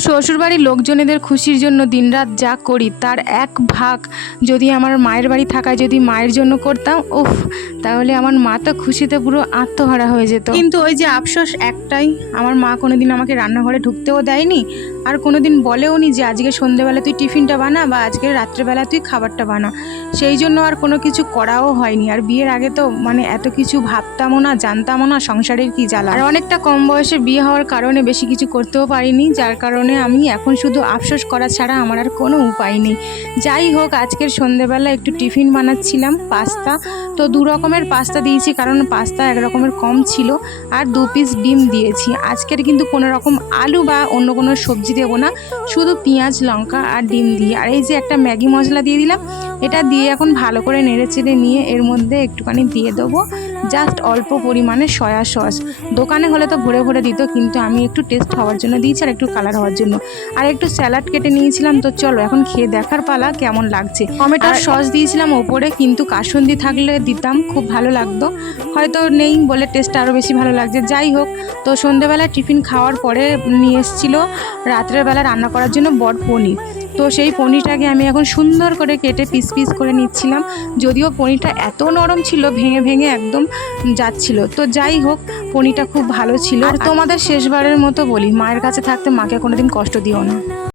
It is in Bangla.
শ্বশুরবাড়ির লোকজনেদের খুশির জন্য দিনরাত যা করি তার এক ভাগ যদি আমার মায়ের বাড়ি থাকায় যদি মায়ের জন্য করতাম, উফ, তাহলে আমার মা তো খুশিতে পুরো আত্মহারা হয়ে যেত। কিন্তু ওই যে আফসোস একটাই, আমার মা কোনোদিন আমাকে রান্নাঘরে ঢুকতেও দেয়নি, আর কোনোদিন বলেও নি যে আজকে সন্ধ্যেবেলা তুই টিফিনটা বানা বা আজকে রাত্রেবেলা তুই খাবারটা বানা। সেই জন্য আর কোনো কিছু করাও হয়নি। আর বিয়ের আগে তো মানে এত কিছু ভাবতামও না, জানতামও না সংসারের কি জ্বালা। আর অনেকটা কম বয়সে বিয়ে হওয়ার কারণে বেশি কিছু করতেও পারিনি, যার কারণে আমি এখন শুধু আফসোস করা ছাড়া আমার আর কোনো উপায় নেই। যাই হোক, আজকের সন্ধ্যেবেলা একটু টিফিন বানাচ্ছিলাম, পাস্তা। তো 2 রকমের পাস্তা দিয়েছি, কারণ পাস্তা 1 রকমের কম ছিল, আর 2 পিস ডিম দিয়েছি। আজকের কিন্তু কোনো রকম আলু বা অন্য কোনো সবজি দেবো না, শুধু পেঁয়াজ, লঙ্কা আর ডিম দিয়ে। আর এই যে একটা ম্যাগি মশলা দিয়ে দিলাম, এটা দিয়ে এখন ভালো করে নেড়েচেড়ে নিয়ে এর মধ্যে একটুখানি দিয়ে দেবো জাস্ট অল্প পরিমাণে সয়া সস। দোকানে হলে তো ভরে ভরে দিত, কিন্তু আমি একটু টেস্ট হওয়ার জন্য দিয়েছি আর একটু কালার হওয়ার জন্য। আর একটু স্যালাড কেটে নিয়েছিলাম। তো চলো এখন খেয়ে দেখার পালা কেমন লাগছে। টমেটোর সস দিয়েছিলাম ওপরে, কিন্তু কাসুন্দি থাকলে দিতাম, খুব ভালো লাগতো। হয়তো নেই বলে টেস্টটা আরও বেশি ভালো লাগছে। যাই হোক, তো সন্ধ্যেবেলা টিফিন খাওয়ার পরে নিয়ে এসেছিলো রাত্রের বেলা রান্না করার জন্য বড় পনির। তো সেই পনিরটাকে আমি এখন সুন্দর করে কেটে পিস পিস করে নিচ্ছিলাম। যদিও পনিরটা এত নরম ছিল, ভেঙে ভেঙে একদম যাচ্ছিল। তো যাই হোক, পনিরটা খুব ভালো ছিল। আর তোমাদের শেষবারের মতো বলি, মায়ের কাছে থাকতে মাকে কোনোদিন কষ্ট দিও না।